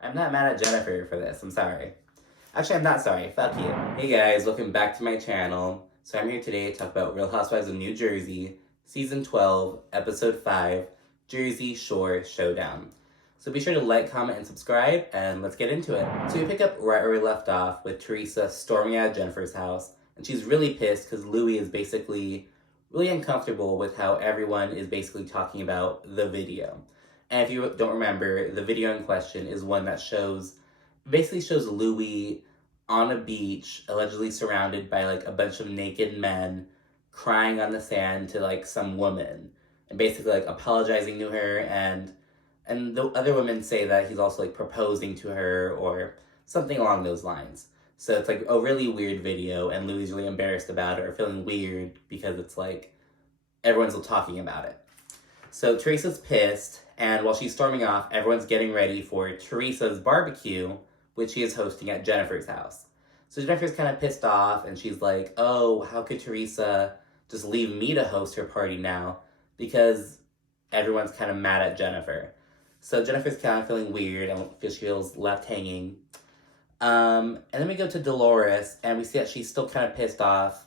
I'm not mad at Jennifer for this. I'm sorry. Actually, I'm not sorry. Fuck you. Hey guys, welcome back to my channel. So I'm here today to talk about Real Housewives of New Jersey, Season 12, Episode 5, Jersey Shore Showdown. So be sure to like, comment, and subscribe, and let's get into it. So we pick up right where we left off with Teresa storming out of Jennifer's house, and she's really pissed because Louis is basically really uncomfortable with how everyone is basically talking about the video. And if you don't remember, the video in question is one that basically shows Louis on a beach, allegedly surrounded by like a bunch of naked men, crying on the sand to like some woman, and basically like apologizing to her, and the other women say that he's also like proposing to her or something along those lines. So it's like a really weird video, and Louis really embarrassed about it or feeling weird because it's like everyone's still talking about it. So Teresa's pissed, and while she's storming off, everyone's getting ready for Teresa's barbecue, which she is hosting at Jennifer's house. So Jennifer's kind of pissed off, and she's like, oh, how could Teresa just leave me to host her party now? Because everyone's kind of mad at Jennifer. So Jennifer's kind of feeling weird and feels left hanging. And then we go to Dolores, and we see that she's still kind of pissed off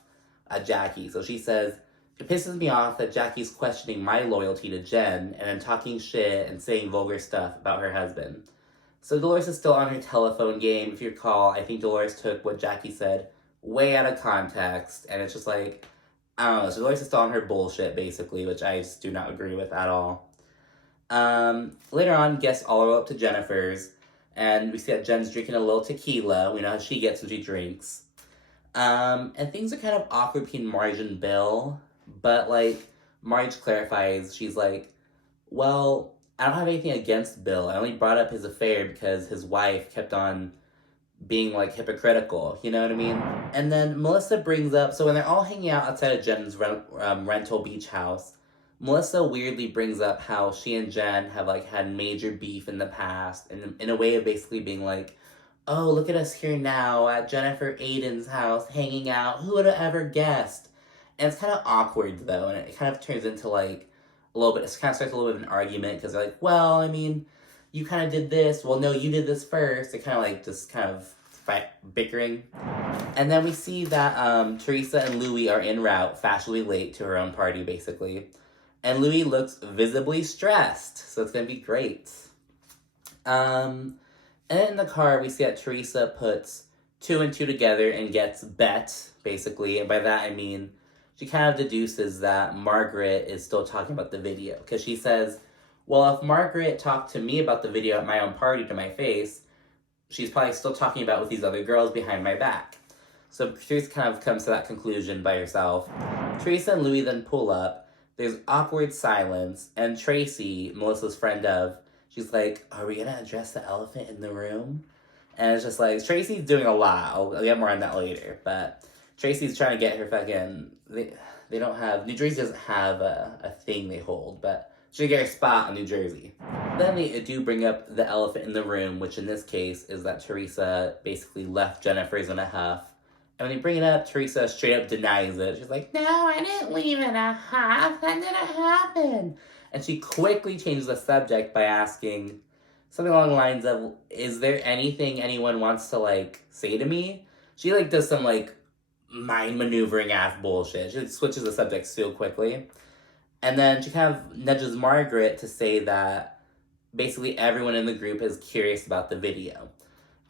at Jackie. So she says, it pisses me off that Jackie's questioning my loyalty to Jen and then talking shit and saying vulgar stuff about her husband. So Dolores is still on her telephone game. If you recall, I think Dolores took what Jackie said way out of context, and it's just like, I don't know. So Dolores is still on her bullshit, basically, which I just do not agree with at all. Later on, guests all are up to Jennifer's, and we see that Jen's drinking a little tequila. We know how she gets when she drinks. And things are kind of awkward between Marge and Bill, but like, Marge clarifies, she's like, well, I don't have anything against Bill. I only brought up his affair because his wife kept on being like hypocritical, you know what I mean? And then Melissa brings up, so when they're all hanging out outside of Jen's rental beach house, Melissa weirdly brings up how she and Jen have like had major beef in the past, and in a way of basically being like, oh, look at us here now at Jennifer Aydin's house hanging out. Who would have ever guessed? And it's kind of awkward though, and it kind of turns into like a little bit, it kind of starts a little bit of an argument because they're like, well, I mean, you kind of did this. Well, no, you did this first. They kind of like just kind of fight, bickering. And then we see that Teresa and Louis are en route, fashionably late to her own party, basically. And Louis looks visibly stressed, so it's going to be great. And in the car, we see that Teresa puts 2 and 2 together and gets Bet, basically. And by that, I mean, she kind of deduces that Margaret is still talking about the video. Because she says, well, if Margaret talked to me about the video at my own party to my face, she's probably still talking about with these other girls behind my back. So Teresa kind of comes to that conclusion by herself. Teresa and Louis then pull up. There's awkward silence, and Tracy, Melissa's friend of, she's like, are we gonna address the elephant in the room? And it's just like, Tracy's doing a lot. I'll get more on that later, but Tracy's trying to get her fucking, they don't have, New Jersey doesn't have a thing they hold, but she'll get her spot on New Jersey. Then they do bring up the elephant in the room, which in this case is that Teresa basically left Jennifer's in a huff. And when they bring it up, Teresa straight up denies it. She's like, no, I didn't leave in a huff. That didn't happen. And she quickly changes the subject by asking something along the lines of, is there anything anyone wants to, like, say to me? She, like, does some, like, mind maneuvering ass bullshit. She switches the subject so quickly. And then she kind of nudges Margaret to say that basically everyone in the group is curious about the video.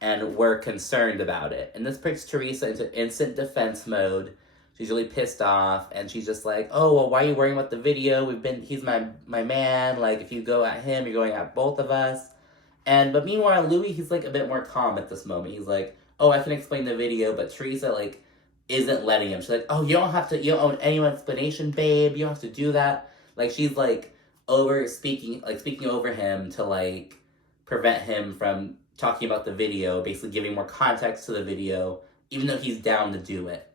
And we're concerned about it. And this puts Teresa into instant defense mode. She's really pissed off, and she's just like, oh, well, why are you worrying about the video? He's my man. Like, if you go at him, you're going at both of us. But meanwhile, Louis, he's like a bit more calm at this moment. He's like, oh, I can explain the video, but Teresa, like, isn't letting him. She's like, oh, you don't owe anyone explanation, babe. You don't have to do that. Like, she's like speaking over him to like prevent him from talking about the video, basically giving more context to the video, even though he's down to do it.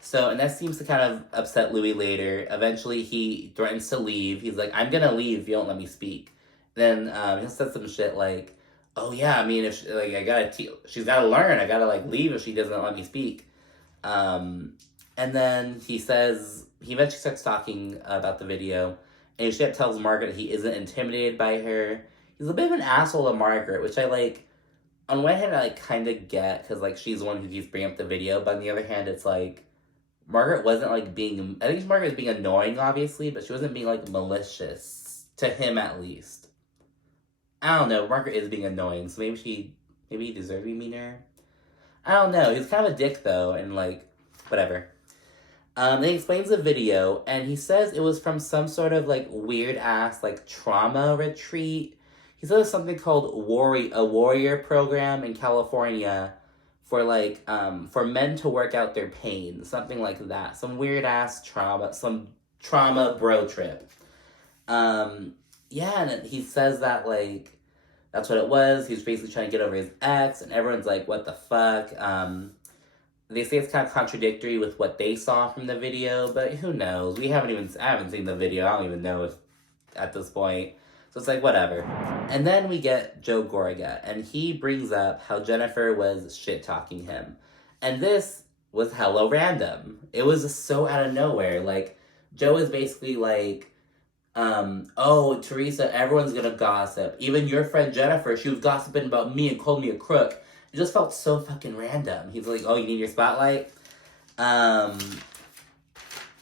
So, and that seems to kind of upset Louis later. Eventually, he threatens to leave. He's like, I'm gonna leave if you don't let me speak. Then he says some shit like, oh yeah, I mean, if she, like, she's gotta learn. I gotta like leave if she doesn't let me speak. And then he eventually starts talking about the video, and he straight up tells Margaret that he isn't intimidated by her. He's a bit of an asshole to Margaret, which I like. on one hand, I like kind of get because like she's the one who keeps bringing up the video, but on the other hand, it's like Margaret wasn't like being. I think Margaret was being annoying, obviously, but she wasn't being like malicious to him at least. I don't know. Margaret is being annoying, so maybe he deserved to be meaner. I don't know. He's kind of a dick though, and like whatever. He explains the video, and he says it was from some sort of like weird ass like trauma retreat. He said it was something called a warrior program in California for like for men to work out their pain, something like that. Some weird ass some trauma bro trip. Yeah, and he says that like that's what it was. He was basically trying to get over his ex, and everyone's like, "What the fuck?" They say it's kind of contradictory with what they saw from the video, but who knows? I haven't seen the video. I don't even know if at this point. So it's like, whatever. And then we get Joe Gorga, and he brings up how Jennifer was shit-talking him. And this was hella random. It was just so out of nowhere. Like, Joe is basically like, oh, Teresa, everyone's gonna gossip. Even your friend Jennifer, she was gossiping about me and called me a crook. It just felt so fucking random. He's like, oh, you need your spotlight? And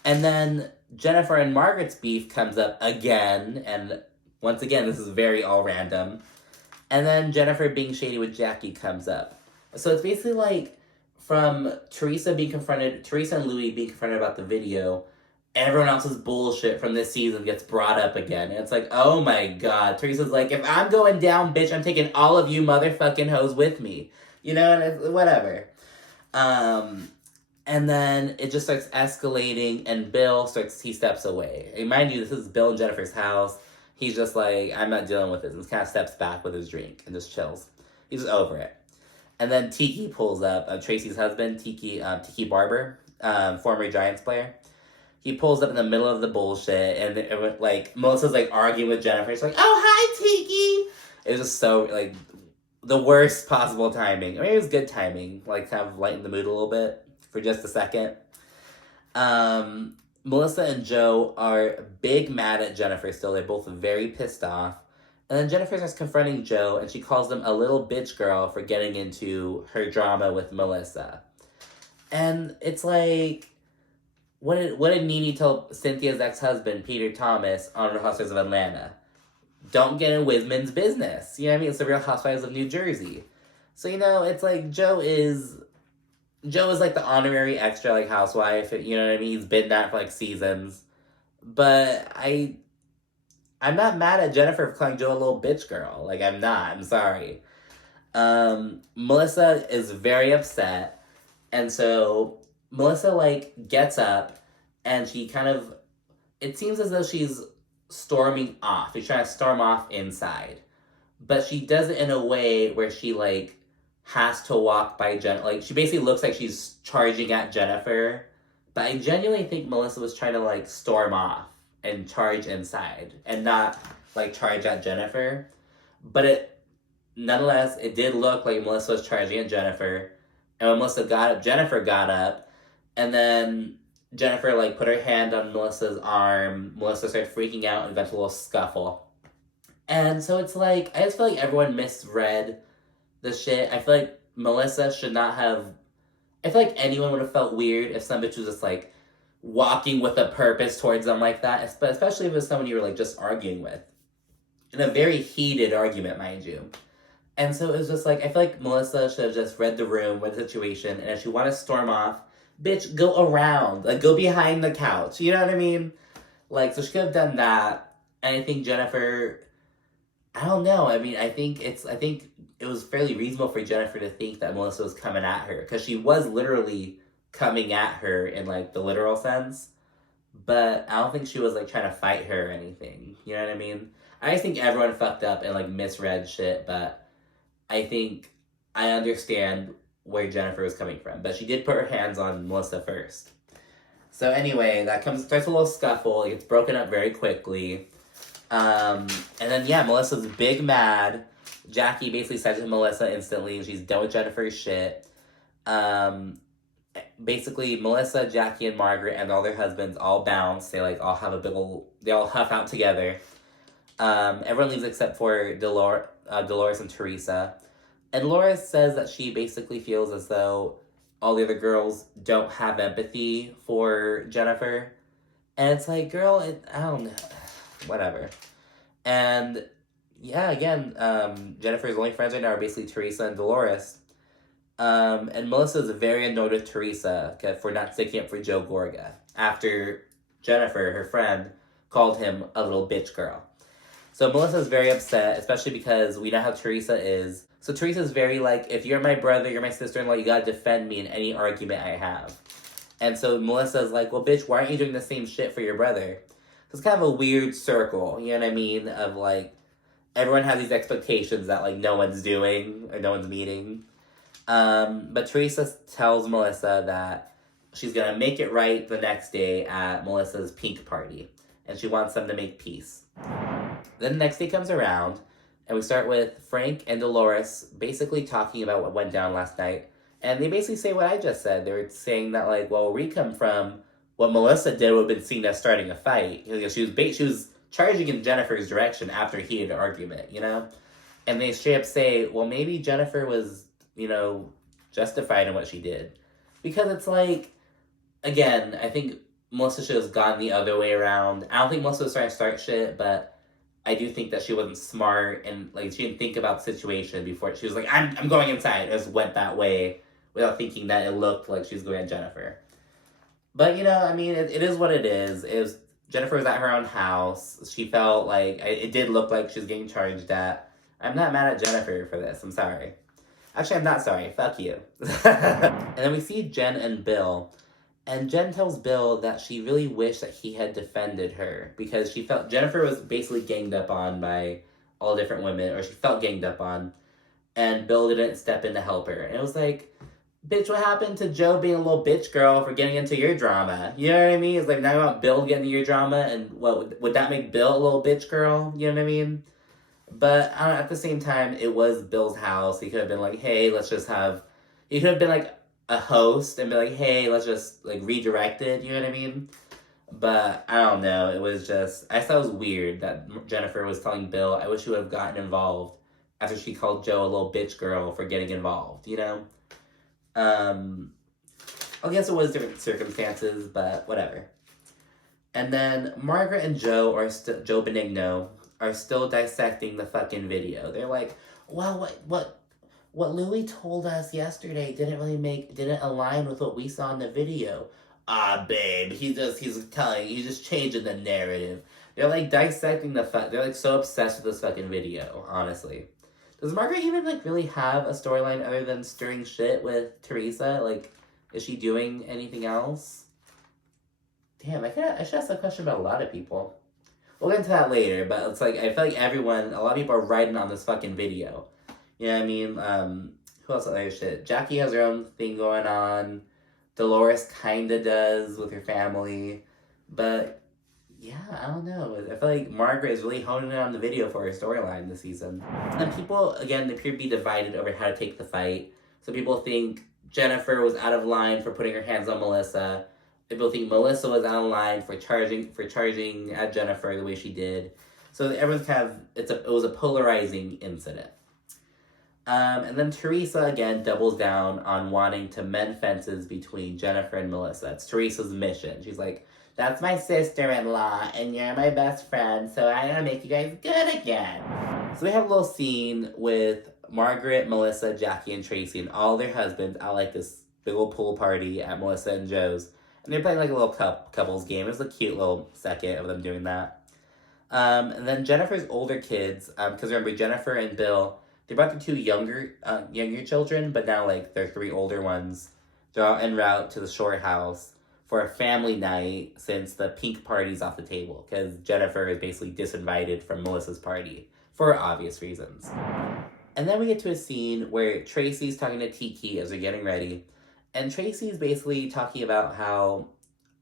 then Jennifer and Margaret's beef comes up again, and once again, this is very all random. And then Jennifer being shady with Jackie comes up. So it's basically like from Teresa and Louis being confronted about the video, everyone else's bullshit from this season gets brought up again. And it's like, oh my god. Teresa's like, if I'm going down, bitch, I'm taking all of you motherfucking hoes with me. You know, and it's whatever. And then it just starts escalating, and he steps away. And mind you, this is Bill and Jennifer's house. He's just like, I'm not dealing with this. And kind of steps back with his drink and just chills. He's just over it. And then Tiki pulls up, Tracy's husband, Tiki Barber, former Giants player. He pulls up in the middle of the bullshit, and like Melissa's like arguing with Jennifer. She's like, "Oh, hi, Tiki." It was just so like the worst possible timing. I mean, it was good timing, like kind of lighten the mood a little bit for just a second. Melissa and Joe are big mad at Jennifer still. They're both very pissed off. And then Jennifer starts confronting Joe, and she calls him a little bitch girl for getting into her drama with Melissa. And it's like, what did Nene tell Cynthia's ex-husband, Peter Thomas, on Real Housewives of Atlanta? Don't get in women's business. You know what I mean? It's the Real Housewives of New Jersey. So, you know, it's like Joe is like the honorary extra, like, housewife. You know what I mean? He's been that for, like, seasons. But I'm not mad at Jennifer for calling Joe a little bitch girl. Like, I'm not. I'm sorry. Melissa is very upset. And so Melissa, like, gets up, and she kind of, it seems as though she's storming off. She's trying to storm off inside. But she does it in a way where she, like, has to walk by like, she basically looks like she's charging at Jennifer. But I genuinely think Melissa was trying to, like, storm off and charge inside and not, like, charge at Jennifer. But nonetheless, it did look like Melissa was charging at Jennifer. And when Melissa got up, Jennifer got up. And then Jennifer, like, put her hand on Melissa's arm. Melissa started freaking out and got into a little scuffle. And so it's like, I just feel like everyone misread the shit. I feel like Melissa should not have... I feel like anyone would have felt weird if some bitch was just, like, walking with a purpose towards them like that. But especially if it was someone you were, like, just arguing with. In a very heated argument, mind you. And so it was just like, I feel like Melissa should have just read the room, read the situation, and if she wanted to storm off, bitch, go around. Like, go behind the couch. You know what I mean? Like, so she could have done that. And I think Jennifer... I don't know. I mean, I think it was fairly reasonable for Jennifer to think that Melissa was coming at her. Because she was literally coming at her in, like, the literal sense. But I don't think she was, like, trying to fight her or anything. You know what I mean? I just think everyone fucked up and, like, misread shit. But I think I understand where Jennifer was coming from. But she did put her hands on Melissa first. So anyway, starts a little scuffle. It gets broken up very quickly. And then, yeah, Melissa's big mad. Jackie basically says to Melissa instantly, and she's done with Jennifer's shit. Basically, Melissa, Jackie, and Margaret and all their husbands all bounce. They, like, all have they all huff out together. Everyone leaves except for Dolores and Teresa. And Laura says that she basically feels as though all the other girls don't have empathy for Jennifer. And it's like, girl, I don't know. Whatever. And yeah, again, Jennifer's only friends right now are basically Teresa and Dolores. And Melissa is very annoyed with Teresa for not sticking up for Joe Gorga after Jennifer, her friend, called him a little bitch girl. So Melissa's very upset, especially because we know how Teresa is. So Teresa's very like, if you're my brother, you're my sister-in-law, you gotta defend me in any argument I have. And so Melissa's like, well, bitch, why aren't you doing the same shit for your brother? So it's kind of a weird circle, you know what I mean? Of like, everyone has these expectations that like no one's doing or no one's meeting. But Teresa tells Melissa that she's gonna make it right the next day at Melissa's pink party. And she wants them to make peace. Then the next day comes around, and we start with Frank and Dolores basically talking about what went down last night. And they basically say what I just said. They were saying that, like, well, where we come from, what Melissa did would have been seen as starting a fight. You know, she was charging in Jennifer's direction after a heated argument, you know? And they straight up say, well, maybe Jennifer was, you know, justified in what she did. Because it's like, again, I think Melissa should have gone the other way around. I don't think Melissa was trying to start shit, but I do think that she wasn't smart and like she didn't think about the situation before. She was like, I'm going inside. It just went that way without thinking that it looked like she was going at Jennifer. But, you know, I mean, it is what it is. Jennifer was at her own house. She felt like it did look like she was getting charged at. I'm not mad at Jennifer for this. I'm sorry. Actually, I'm not sorry. Fuck you. And then we see Jen and Bill. And Jen tells Bill that she really wished that he had defended her because she felt Jennifer was basically ganged up on by all different women, or she felt ganged up on, and Bill didn't step in to help her. And it was like, bitch, what happened to Joe being a little bitch girl for getting into your drama? You know what I mean? It's like, now you want Bill getting into your drama, and what, would that make Bill a little bitch girl? You know what I mean? But I don't know, at the same time, it was Bill's house. He could have been like, hey, let's just have... He could have been like a host and be like, hey, let's just like redirect it, you know what I mean? But I don't know, it was just, I thought it was weird that Jennifer was telling Bill, I wish you would have gotten involved after she called Joe a little bitch girl for getting involved, you know? I guess it was different circumstances, but whatever. And then Margaret and Joe Joe Benigno are still dissecting the fucking video. They're like, well, what Louis told us yesterday didn't align with what we saw in the video. Ah, babe, he's just changing the narrative. They're like dissecting they're like so obsessed with this fucking video, honestly. Does Margaret even like really have a storyline other than stirring shit with Teresa? Like, is she doing anything else? Damn, I should ask that question about a lot of people. We'll get into that later, but it's like, I feel like a lot of people are riding on this fucking video. You know what I mean? Who else other shit? Jackie has her own thing going on. Dolores kinda does with her family. But, yeah, I don't know. I feel like Margaret is really honing in on the video for her storyline this season. And people, again, they appear to be divided over how to take the fight. So people think Jennifer was out of line for putting her hands on Melissa. People think Melissa was out of line for charging at Jennifer the way she did. So everyone's kind of, it was a polarizing incident. And then Teresa, again, doubles down on wanting to mend fences between Jennifer and Melissa. It's Teresa's mission. She's like, that's my sister-in-law, and you're my best friend, so I'm gonna make you guys good again. So they have a little scene with Margaret, Melissa, Jackie, and Tracy, and all their husbands at like this big old pool party at Melissa and Joe's. And they're playing like a little couples game. It was a cute little second of them doing that. And then Jennifer's older kids, because remember, Jennifer and Bill, they brought the two younger children, but now like their three older ones. They're all en route to the shore house for a family night since the pink party's off the table, because Jennifer is basically disinvited from Melissa's party for obvious reasons. And then we get to a scene where Tracy's talking to Tiki as they're getting ready, and Tracy's basically talking about how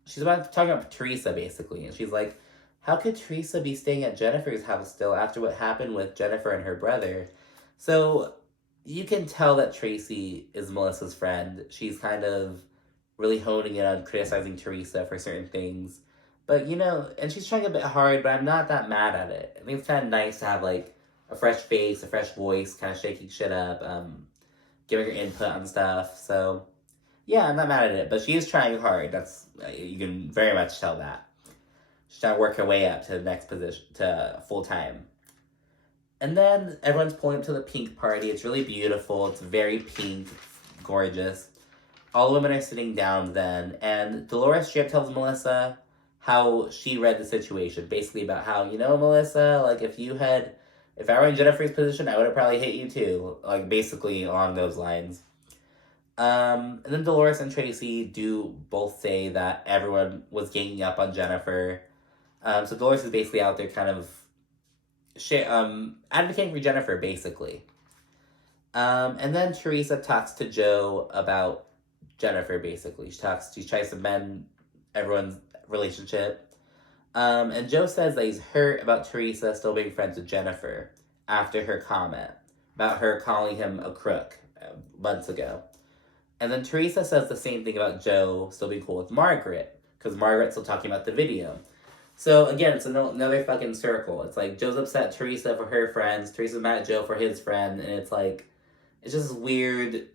she's talking about Teresa basically, and she's like, how could Teresa be staying at Jennifer's house still after what happened with Jennifer and her brother? So you can tell that Tracy is Melissa's friend. She's kind of really honing in on criticizing Teresa for certain things. But, you know, and she's trying a bit hard, but I'm not that mad at it. I think it's kind of nice to have, like, a fresh face, a fresh voice, kind of shaking shit up, giving her input on stuff. So, yeah, I'm not mad at it, but she is trying hard. That's you can very much tell that. She's trying to work her way up to the next position, to full time. And then everyone's pulling up to the pink party. It's really beautiful. It's very pink, gorgeous. All the women are sitting down then, and Dolores straight up tells Melissa how she read the situation. Basically about how, Melissa, like, if I were in Jennifer's position, I would have probably hit you too. Like, basically along those lines. And then Dolores and Tracy do both say that everyone was ganging up on Jennifer. So Dolores is basically out there kind of advocating for Jennifer, basically. And then Teresa talks to Joe about Jennifer, basically. She tries to mend everyone's relationship. And Joe says that he's hurt about Teresa still being friends with Jennifer after her comment about her calling him a crook months ago. And then Teresa says the same thing about Joe still being cool with Margaret, because Margaret's still talking about the video. So again, it's another fucking circle. It's like Joe's upset at Teresa for her friends, Teresa's mad at Joe for his friend, and it's like, it's just this weird,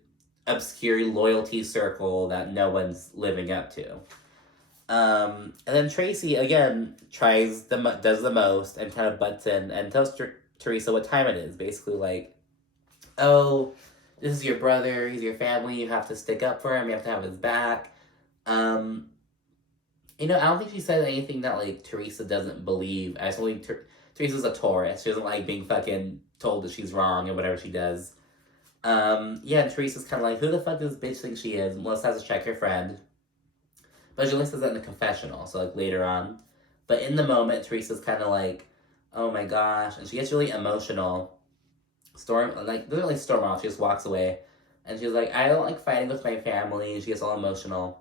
obscure loyalty circle that no one's living up to. And then Tracy, again, does the most and kind of butts in and tells Teresa what time it is. Basically like, oh, this is your brother, he's your family, you have to stick up for him, you have to have his back. I don't think she said anything that, like, Teresa doesn't believe. I just think Teresa's a Taurus. She doesn't like being fucking told that she's wrong and whatever she does. And Teresa's kind of like, who the fuck does this bitch think she is? Melissa has to check her friend. But she only says that in the confessional, so, like, later on. But in the moment, Teresa's kind of like, oh my gosh. And she gets really emotional. Doesn't really storm off, she just walks away. And she's like, I don't like fighting with my family. And she gets all emotional.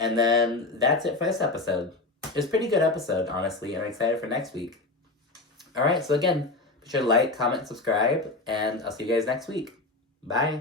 And then that's it for this episode. It was a pretty good episode, honestly. I'm excited for next week. Alright, so again, be sure to like, comment, subscribe, and I'll see you guys next week. Bye.